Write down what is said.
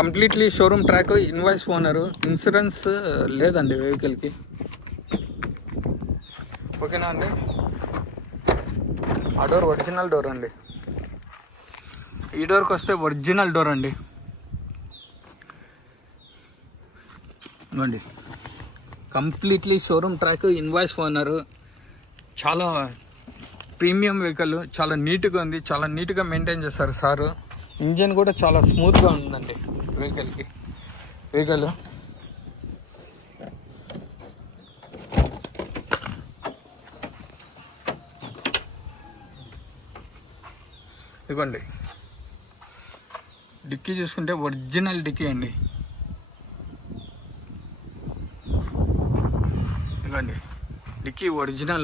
Completely showroom track, invoice owner, insurance లేదండి వెహికల్కి. ఓకేనా అండి. ఆ డోర్ ఒరిజినల్ డోర్ అండి. ఈ డోర్కి వస్తే ఒరిజినల్ డోర్ అండి. ఇవ్వండి, completely showroom track, invoice owner, చాలా ప్రీమియం వెహికల్, చాలా నీట్గా ఉంది, చాలా నీట్గా మెయింటైన్ చేస్తారు సారు. ఇంజన్ కూడా చాలా స్మూత్గా ఉందండి వెహికల్. ఇదిగోండి, డిక్కీ చూసుకుంటే ఒరిజినల్ డిక్కీ అండి. ఇదిగోండి, డిక్కీ ఒరిజినల్.